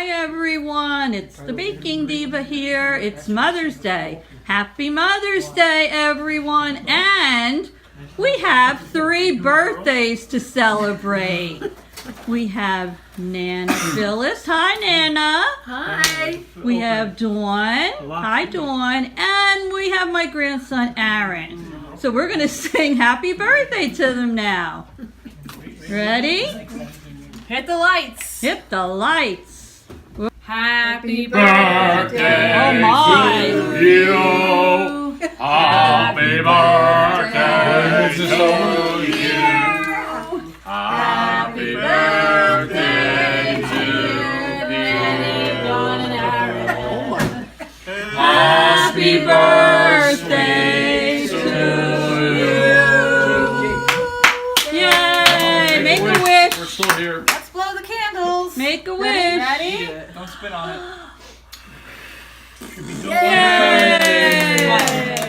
Hi everyone, it's the Baking Diva here. It's Mother's Day. Happy Mother's Day everyone. And we have 3 birthdays to celebrate. We have Nana Phyliss. Hi Nana. Hi. We have Dawn. Hi Dawn. And we have my grandson Aaron. So we're going to sing happy birthday to them now. Ready? Hit the lights. Hit the lights. Happy birthday Oh my. to you. Happy birthday to you. Happy birthday to Dawn and Aaron. you. Happy birthday to you. Yay! Make a wish. We're still here. Let's blow the candles. Make a wish. Ready? Don't spit on it. Yay!